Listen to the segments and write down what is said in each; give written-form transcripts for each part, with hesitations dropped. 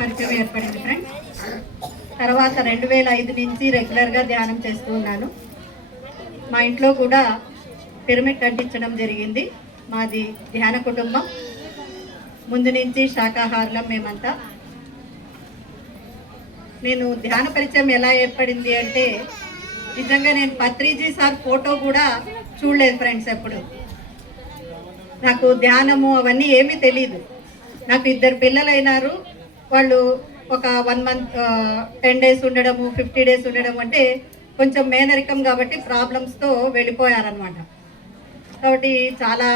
పరిచయం ఏర్పడింది ఫ్రెండ్స్. తర్వాత 2005 నుంచి రెగ్యులర్గా ధ్యానం చేస్తూ ఉన్నాను. మా ఇంట్లో కూడా పిరమిడ్ కట్టించడం జరిగింది. మాది ధ్యాన కుటుంబం. ముందు నుంచి శాకాహారులం మేమంతా. నేను ధ్యాన పరిచయం ఎలా ఏర్పడింది అంటే, నిజంగా నేను పత్రిజీ సార్ ఫోటో కూడా చూడలేదు ఫ్రెండ్స్. ఎప్పుడు నాకు ధ్యానము అవన్నీ ఏమీ తెలీదు. నాకు 2 పిల్లలు అయినారు. వాళ్ళు ఒక 1 మంత్ 10 డేస్ ఉండడము, 50 డేస్ ఉండడం అంటే కొంచెం మేనరికం కాబట్టి ప్రాబ్లమ్స్తో వెళ్ళిపోయారనమాట. కాబట్టి చాలా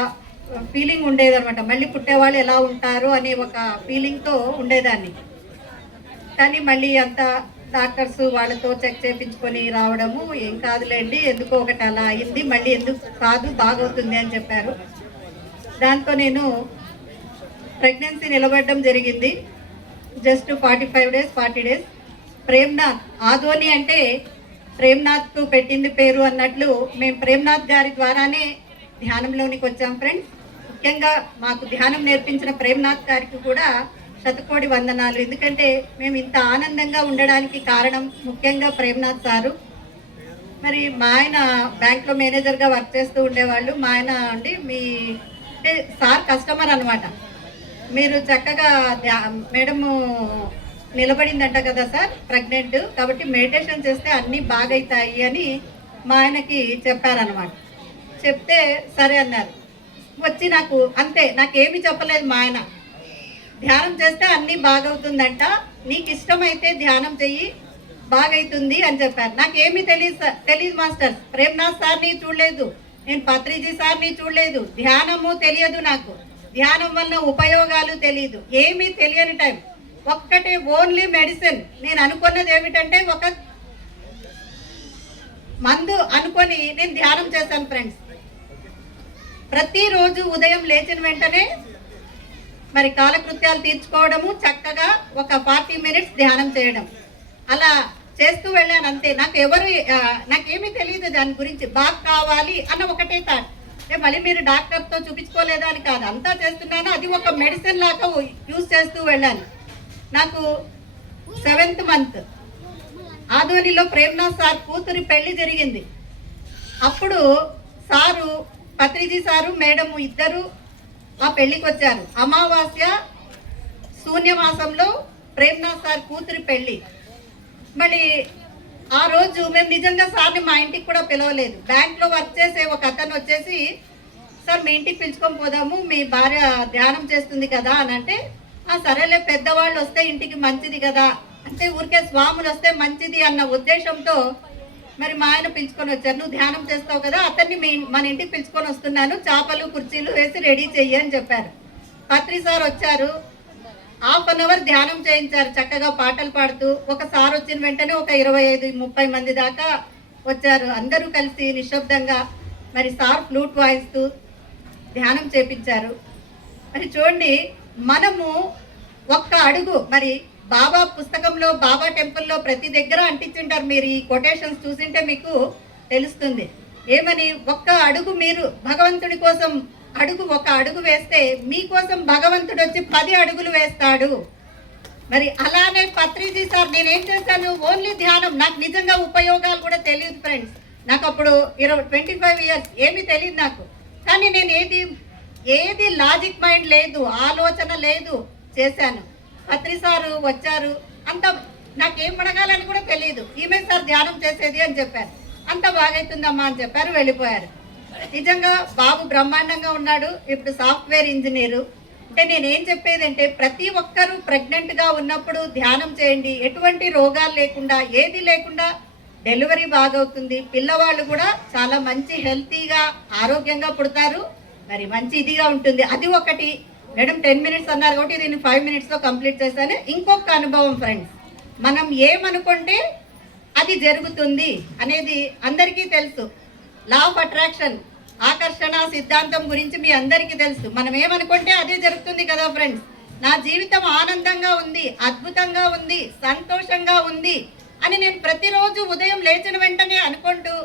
ఫీలింగ్ ఉండేదన్నమాట. మళ్ళీ పుట్టేవాళ్ళు ఎలా ఉంటారు అనే ఒక ఫీలింగ్తో ఉండేదాన్ని. కానీ మళ్ళీ అంత డాక్టర్స్ వాళ్ళతో చెక్ చేయించుకొని రావడము, ఏం కాదులేండి, ఎందుకో ఒకటి అలా అయింది, మళ్ళీ ఎందుకు కాదు, బాగవుతుంది అని చెప్పారు. దాంతో నేను ప్రెగ్నెన్సీ నిలబడడం జరిగింది. Just 45 days 40 days. Premnath Adoni అంటే ప్రేమ్నాథ్కు పెట్టింది పేరు అన్నట్లు మేము ప్రేమ్నాథ్ గారి ద్వారానే ధ్యానంలోనికి వచ్చాం ఫ్రెండ్స్. ముఖ్యంగా మాకు ధ్యానం నేర్పించిన ప్రేమ్నాథ్ గారికి కూడా శతకోటి వందనాలు. ఎందుకంటే మేము ఇంత ఆనందంగా ఉండడానికి కారణం ముఖ్యంగా ప్రేమ్నాథ్ సారు. మరి మా ఆయన బ్యాంక్లో మేనేజర్గా వర్క్ చేస్తూ ఉండేవాళ్ళు. మా ఆయన అండి, మీ అంటే సార్ కస్టమర్ అనమాట. మీరు చక్కగా మేడము నిలబడిందంట కదా సార్, ప్రెగ్నెంట్ కాబట్టి మెడిటేషన్ చేస్తే అన్నీ బాగవుతాయి అని మా ఆయనకి చెప్పారనమాట. చెప్తే సరే అన్నారు. వచ్చి నాకు అంతే, నాకేమీ చెప్పలేదు మా ఆయన. ధ్యానం చేస్తే అన్నీ బాగవుతుందంట, నీకు ఇష్టమైతే ధ్యానం చెయ్యి, బాగవుతుంది అని చెప్పారు. నాకేమీ తెలియదు మాస్టర్స్. ప్రేమ్నాథ్ సార్ని చూడలేదు, నేను పత్రిజీ సార్ని చూడలేదు, ధ్యానము తెలియదు నాకు, ధ్యానం వల్ల ఉపయోగాలు తెలియదు, ఏమీ తెలియని టైం. ఒక్కటే ఓన్లీ మెడిసిన్. నేను అనుకున్నది ఏమిటంటే ఒక మందు అనుకొని నేను ధ్యానం చేశాను ఫ్రెండ్స్. ప్రతిరోజు ఉదయం లేచిన వెంటనే మరి కాలకృత్యాలు తీర్చుకోవడము, చక్కగా ఒక 40 మినిట్స్ ధ్యానం చేయడం, అలా చేస్తూ వెళ్ళాను అంతే. నాకేమీ తెలియదు దాని గురించి. బాగా కావాలి అన్న ఒకటే థాట్. మళ్ళీ మీరు డాక్టర్తో చూపించుకోలేదా అని కాదు, అంతా చేస్తున్నాను. అది ఒక మెడిసిన్ లాగా యూజ్ చేస్తూ వెళ్ళాను. నాకు 7th మంత్ ఆదోనిలో ప్రేమ్నాథ్ సార్ కూతురి పెళ్లి జరిగింది. అప్పుడు సారు, పత్రిజీ సారు, మేడము ఇద్దరు ఆ పెళ్లికి వచ్చారు. అమావాస్య శూన్యమాసంలో ప్రేమ్నాథ్ సార్ కూతురి పెళ్లి. మళ్ళీ ఆ రోజు మేము నిజంగా సార్ని మా ఇంటికి కూడా పిలవలేదు. బ్యాంక్లో వర్క్ చేసే ఒక అతను వచ్చేసి, సార్ మీ ఇంటికి పిలుచుకొని పోదాము, మీ భార్య ధ్యానం చేస్తుంది కదా అని అంటే, సరేలే పెద్దవాళ్ళు వస్తే ఇంటికి మంచిది కదా అంటే, ఊరికే స్వాములు వస్తే మంచిది అన్న ఉద్దేశంతో మరి మా ఆయన పిలుచుకొని వచ్చారు. నువ్వు ధ్యానం చేస్తావు కదా, అతన్ని మన ఇంటికి పిలుచుకొని వస్తున్నాను, చేపలు కుర్చీలు వేసి రెడీ చెయ్యి అని చెప్పారు. పత్రి సార్ వచ్చారు. 1/2 అవర్ ధ్యానం చేయించారు, చక్కగా పాటలు పాడుతూ. ఒకసారి వచ్చిన వెంటనే ఒక 25-30 మంది దాకా వచ్చారు. అందరూ కలిసి నిశ్శబ్దంగా మరి సార్ ఫ్లూట్ వాయిస్తూ ధ్యానం చేపించారు. మరి చూడండి, మనము ఒక్క అడుగు, మరి బాబా పుస్తకంలో, బాబా టెంపుల్లో ప్రతి దగ్గర అంటించుంటారు. మీరు ఈ కొటేషన్స్ చూసింటే మీకు తెలుస్తుంది. ఏమని, ఒక్క అడుగు మీరు భగవంతుడి కోసం ఒక అడుగు వేస్తే మీకోసం భగవంతుడు వచ్చి 10 అడుగులు వేస్తాడు. మరి అలానే పత్రిజీ సార్, నేనేం చేశాను, ఓన్లీ ధ్యానం. నాకు నిజంగా ఉపయోగాలు కూడా తెలియదు ఫ్రెండ్స్. నాకు అప్పుడు 25 ఇయర్స్, ఏమీ తెలియదు నాకు. కానీ నేను ఏది లాజిక్ మైండ్ లేదు, ఆలోచన లేదు, చేశాను. పత్రి సారు వచ్చారు. అంత నాకేం అడగాలని కూడా తెలియదు. ఈమె సార్ ధ్యానం చేసేది అని చెప్పారు. అంత బాగైతుందమ్మా అని చెప్పారు, వెళ్ళిపోయారు. నిజంగా బాబు బ్రహ్మాండంగా ఉన్నాడు. ఇప్పుడు సాఫ్ట్వేర్ ఇంజనీరు. అంటే నేనేం చెప్పేది అంటే, ప్రతి ఒక్కరూ ప్రెగ్నెంట్గా ఉన్నప్పుడు ధ్యానం చేయండి. ఎటువంటి రోగాలు లేకుండా, ఏది లేకుండా డెలివరీ బాగవుతుంది. పిల్లవాళ్ళు కూడా చాలా మంచి హెల్తీగా, ఆరోగ్యంగా పుడతారు. మరి మంచి ఇదిగా ఉంటుంది. అది ఒకటి. మేడం 10 మినిట్స్ అన్నారు కాబట్టి దీన్ని 5 మినిట్స్లో కంప్లీట్ చేశాను. ఇంకొక అనుభవం ఫ్రెండ్స్, మనం ఏమనుకుంటే అది జరుగుతుంది అనేది అందరికీ తెలుసు. లా ఆఫ్ అట్రాక్షన్, ఆకర్షణ సిద్ధాంతం గురించి మీ అందరికీ తెలుసు. మనం ఏమనుకుంటే అదే జరుగుతుంది కదా ఫ్రెండ్స్. నా జీవితం ఆనందంగా ఉంది, అద్భుతంగా ఉంది, సంతోషంగా ఉంది అని నేను ప్రతిరోజు ఉదయం లేచిన వెంటనే అనుకుంటూ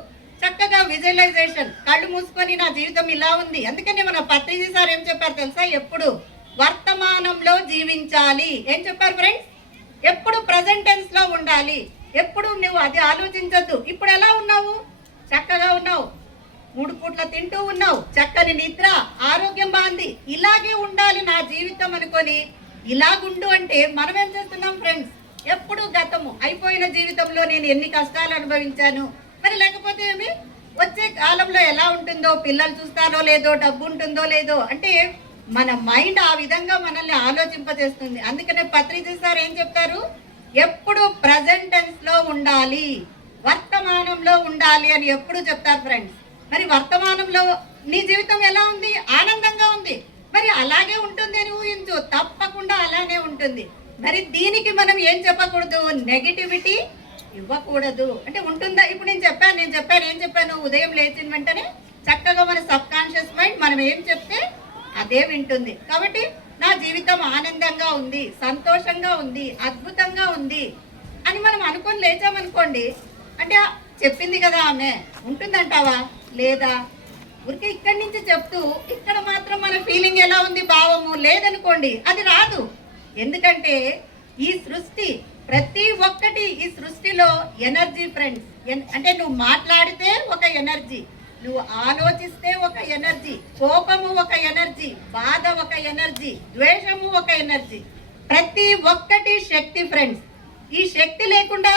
చక్కగా విజువలైజేషన్, కళ్ళు మూసుకొని నా జీవితం ఇలా ఉంది. అందుకని మన పత్రిజీ సార్ ఏం చెప్పారు తెలుసా, ఎప్పుడు వర్తమానంలో జీవించాలి. ఏం చెప్పారు ఫ్రెండ్స్, ఎప్పుడు ప్రజెంట్ టెన్స్ లో ఉండాలి. ఎప్పుడు నువ్వు అది ఆలోచించద్దు. ఇప్పుడు ఎలా ఉన్నావు? చక్కగా ఉన్నావు, 3 పూట్ల తింటూ ఉన్నావు, చక్కని నిద్ర, ఆరోగ్యం బాగుంది. ఇలాగే ఉండాలి నా జీవితం అనుకొని ఇలాగుండు అంటే మనం ఏం చేస్తున్నాం ఫ్రెండ్స్? ఎప్పుడు గతము, అయిపోయిన జీవితంలో నేను ఎన్ని కష్టాలు అనుభవించాను, మరి లేకపోతే ఏమి వచ్చే కాలంలో ఎలా ఉంటుందో, పిల్లలు చూస్తారో లేదో, డబ్బు ఉంటుందో లేదో, అంటే మన మైండ్ ఆ విధంగా మనల్ని ఆలోచింపజేస్తుంది. అందుకనే పత్రిజీ సార్ ఏం చెప్తారు? ఎప్పుడు ప్రజెంట్ టెన్స్ లో ఉండాలి, వర్తమానంలో ఉండాలి అని ఎప్పుడు చెప్తారు ఫ్రెండ్స్. మరి వర్తమానంలో నీ జీవితం ఎలా ఉంది? ఆనందంగా ఉంది. మరి అలాగే ఉంటుంది అని ఊహించు, తప్పకుండా అలానే ఉంటుంది. మరి దీనికి మనం ఏం చెప్పకూడదు? నెగిటివిటీ ఇవ్వకూడదు. అంటే ఉంటుందా? ఇప్పుడు నేను చెప్పాను ఏం చెప్పాను? ఉదయం లేచిన వెంటనే చక్కగా మన సబ్ కాన్షియస్ మైండ్ మనం ఏం చెప్తే అదే వింటుంది. కాబట్టి నా జీవితం ఆనందంగా ఉంది, సంతోషంగా ఉంది, అద్భుతంగా ఉంది అని మనం అనుకొని లేచామనుకోండి, అంటే చెప్పింది కదా ఆమె, ఉంటుందంటావా? లేదా? ఊరికే ఇక్కడి నుంచి చెప్తూ ఇక్కడ మాత్రం మన ఫీలింగ్ ఎలా ఉంది, భావము లేదనుకోండి, అది రాదు. ఎందుకంటే ఈ సృష్టి ప్రతి ఒక్కటి, ఈ సృష్టిలో ఎనర్జీ ఫ్రెండ్స్. అంటే నువ్వు మాట్లాడితే ఒక ఎనర్జీ, నువ్వు ఆలోచిస్తే ఒక ఎనర్జీ, కోపము ఒక ఎనర్జీ, బాధ ఒక ఎనర్జీ, ద్వేషము ఒక ఎనర్జీ. ప్రతి ఒక్కటి శక్తి ఫ్రెండ్స్. ఈ శక్తి లేకుండా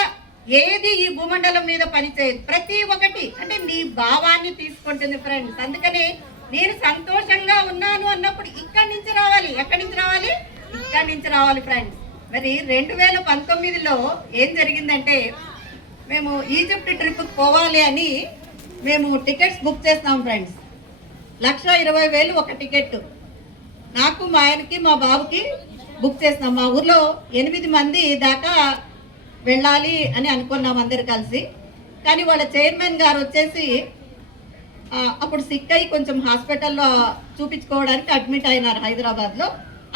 ఏది ఈ భూమండలం మీద పనిచేయదు. ప్రతి ఒక్కటి అంటే నీ భావాన్ని తీసుకుంటుంది ఫ్రెండ్స్. అందుకని నేను సంతోషంగా ఉన్నాను అన్నప్పుడు ఇక్కడి నుంచి రావాలి. ఎక్కడి నుంచి రావాలి? ఇక్కడి నుంచి రావాలి ఫ్రెండ్స్. మరి 2019లో ఏం జరిగిందంటే, మేము ఈజిప్ట్ ట్రిప్కి పోవాలి అని మేము టికెట్స్ బుక్ చేస్తాం ఫ్రెండ్స్. 1,20,000 ఒక టికెట్. నాకు, మా ఆయనకి, మా బాబుకి బుక్ చేస్తాం. మా ఊర్లో 8 మంది దాకా వెళ్ళాలి అని అనుకున్నాం అందరు కలిసి. కానీ వాళ్ళ చైర్మన్ గారు వచ్చేసి అప్పుడు సిక్ అయ్యి కొంచెం హాస్పిటల్లో చూపించుకోవడానికి అడ్మిట్ అయినారు హైదరాబాద్లో.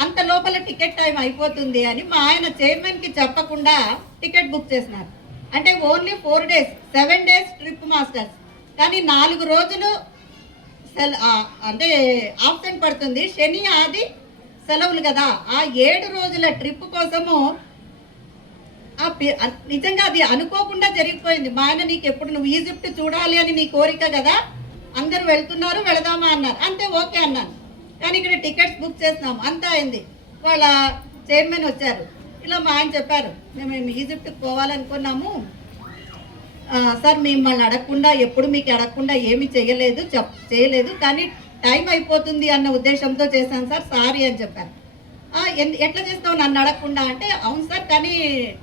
అంత లోపల టికెట్ టైం అయిపోతుంది అని మా ఆయన చైర్మన్కి చెప్పకుండా టికెట్ బుక్ చేసినారు. అంటే only 4 days, 7 days trip masters. కానీ 4 రోజులు అంటే ఆబ్సెంట్ పడుతుంది. శని ఆది సెలవులు కదా. ఆ 7 రోజుల ట్రిప్ కోసము నిజంగా అది అనుకోకుండా జరిగిపోయింది. మా ఆయన, నీకు ఎప్పుడు నువ్వు ఈజిప్ట్ చూడాలి అని నీ కోరిక కదా, అందరూ వెళ్తున్నారు, వెళదామా అన్నారు. అంతే, ఓకే అన్నాను. కానీ ఇక్కడ టికెట్స్ బుక్ చేసినాం, అంతా అయింది. వాళ్ళ చైర్మన్ వచ్చారు. ఇలా మా ఆయన చెప్పారు, మేము ఈజిప్ట్కి పోవాలనుకున్నాము సార్, మిమ్మల్ని అడగకుండా, ఎప్పుడు మీకు అడగకుండా ఏమీ చేయలేదు, కానీ టైం అయిపోతుంది అన్న ఉద్దేశంతో చేశాను సార్, సారీ అని చెప్పారు. ఎట్లా చేస్తావు నన్ను అడగకుండా అంటే, అవును సార్, కానీ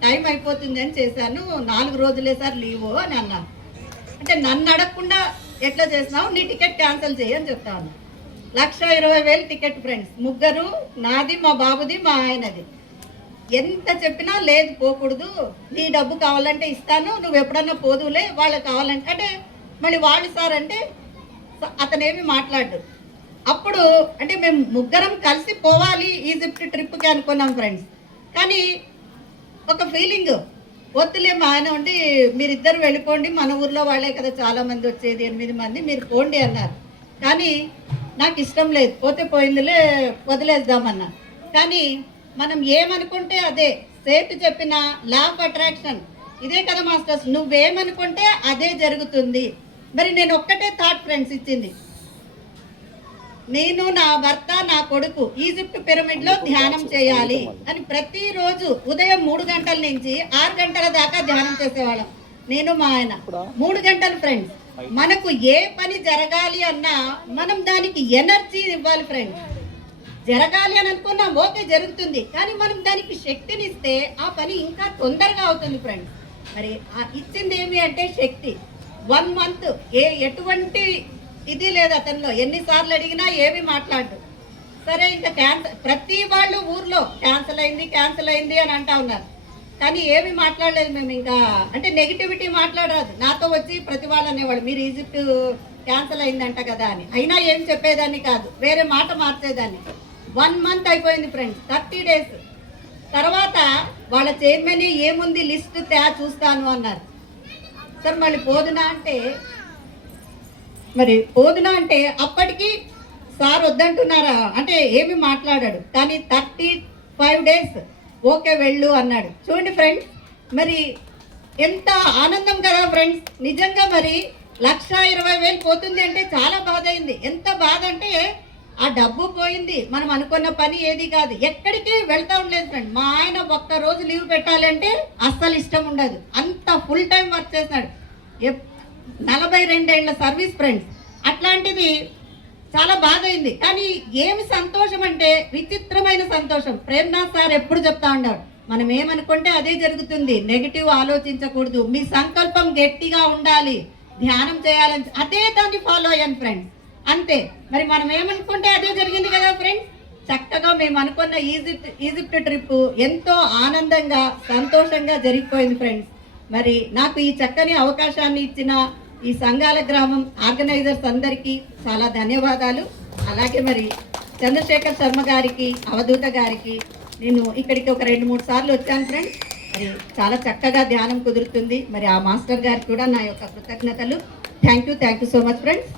టైం అయిపోతుంది అని చేశాను, 4 రోజులే సార్ లీవు అని అన్నాను. అంటే నన్ను అడగకుండా ఎట్లా చేసినావు, నీ టికెట్ క్యాన్సిల్ చేయని చెప్తాను. 1,20,000 టికెట్ ఫ్రెండ్స్, 3, నాది, మా బాబుది, మా ఆయనది. ఎంత చెప్పినా లేదు, పోకూడదు, నీ డబ్బు కావాలంటే ఇస్తాను, నువ్వు ఎప్పుడన్నా పోదులే, వాళ్ళకి కావాలంటే. అంటే మళ్ళీ వాళ్ళు సార్ అంటే అతనేమి మాట్లాడు. అప్పుడు అంటే మేము 3 కలిసి పోవాలి ఈజిప్ట్ ట్రిప్కి అనుకున్నాం ఫ్రెండ్స్. కానీ ఒక ఫీలింగ్, వద్దులే, మా ఆయన ఉండి మీరిద్దరు వెళ్ళిపోండి, మన ఊర్లో వాళ్ళే కదా చాలామంది వచ్చేది, 8 మంది, మీరు పోండి అన్నారు. కానీ నాకు ఇష్టం లేదు, పోతే పోయిందిలే, వదిలేద్దామన్నా. కానీ మనం ఏమనుకుంటే అదే. సేతు చెప్పిన లా ఆఫ్ అట్రాక్షన్ ఇదే కదా మాస్టర్స్, నువ్వేమనుకుంటే అదే జరుగుతుంది. మరి నేను ఒక్కటే థాట్ ఫ్రెండ్స్ ఇచ్చింది, నేను, నా భర్త, నా కొడుకు ఈజిప్ట్ పిరమిడ్లో ధ్యానం చేయాలి అని. ప్రతిరోజు ఉదయం 3 గంటల నుంచి 6 గంటల దాకా ధ్యానం చేసేవాళ్ళం, నేను, మా ఆయన. 3 గంటలు ఫ్రెండ్స్. మనకు ఏ పని జరగాలి అన్నా మనం దానికి ఎనర్జీ ఇవ్వాలి ఫ్రెండ్స్. జరగాలి అని అనుకున్నాం, ఓకే జరుగుతుంది, కానీ మనం దానికి శక్తినిస్తే ఆ పని ఇంకా తొందరగా అవుతుంది ఫ్రెండ్స్. మరి ఇచ్చింది ఏమి అంటే శక్తి. 1 month ఎటువంటి ఇది లేదు అతనిలో. ఎన్నిసార్లు అడిగినా ఏమి మాట్లాడు. సరే, ఇంకా ప్రతి వాళ్ళు ఊర్లో క్యాన్సిల్ అయింది అని అంటా ఉన్నారు. కానీ ఏమి మాట్లాడలేదు మేము. ఇంకా అంటే నెగిటివిటీ మాట్లాడరాదు. నాతో వచ్చి ప్రతి వాళ్ళు అనేవాళ్ళు, మీరు ఈజిప్ట్ క్యాన్సిల్ అయిందంట కదా అని. అయినా ఏం చెప్పేదాన్ని కాదు, వేరే మాట మార్చేదాన్ని. 1 month అయిపోయింది ఫ్రెండ్స్, 30 days తర్వాత వాళ్ళ చైర్మన్ ఏముంది లిస్ట్ చూస్తాను అన్నారు. సార్ మళ్ళీ పోదునా అంటే అప్పటికి సార్ వద్దంటున్నారా అంటే ఏమి మాట్లాడాడు. కానీ 35 days ఓకే వెళ్ళు అన్నాడు. చూడండి ఫ్రెండ్స్, మరి ఎంత ఆనందం కదా ఫ్రెండ్స్. నిజంగా మరి 1,20,000 పోతుంది అంటే చాలా బాధ అయింది. ఎంత బాధ అంటే ఆ డబ్బు పోయింది, మనం అనుకున్న పని ఏది కాదు, ఎక్కడికి వెళ్తా ఉండలేదు ఫ్రెండ్. మా ఆయన ఒక్క రోజు లీవ్ పెట్టాలి అంటే అస్సలు ఇష్టం ఉండదు, అంత ఫుల్ టైం వర్క్ చేస్తున్నాడు. 42 ఏళ్ల సర్వీస్ ఫ్రెండ్స్. అట్లాంటిది చాలా బాధ అయింది. కానీ ఏమి సంతోషం అంటే విచిత్రమైన సంతోషం. ప్రేమ్నాథ్ సార్ ఎప్పుడు చెప్తా ఉన్నాడు, మనం ఏమనుకుంటే అదే జరుగుతుంది, నెగిటివ్ ఆలోచించకూడదు, మీ సంకల్పం గట్టిగా ఉండాలి, ధ్యానం చేయాలని, అదే దాన్ని ఫాలో అయ్యాను ఫ్రెండ్స్. అంతే, మరి మనం ఏమనుకుంటే అదే జరిగింది కదా ఫ్రెండ్స్. చక్కగా మేము అనుకున్న ఈజిప్ట్ ట్రిప్ ఎంతో ఆనందంగా సంతోషంగా జరిగిపోయింది ఫ్రెండ్స్. మరి నాకు ఈ చక్కని అవకాశాన్ని ఇచ్చిన ఈ సంఘాల గ్రామం ఆర్గనైజర్స్ అందరికీ చాలా ధన్యవాదాలు. అలాగే మరి చంద్రశేఖర్ శర్మ గారికి, అవధూత గారికి, నేను ఇక్కడికి ఒక 2-3 సార్లు వచ్చాను ఫ్రెండ్స్. మరి చాలా చక్కగా ధ్యానం కుదురుతుంది. మరి ఆ మాస్టర్ గారికి కూడా నా యొక్క కృతజ్ఞతలు. Thank you so much friends.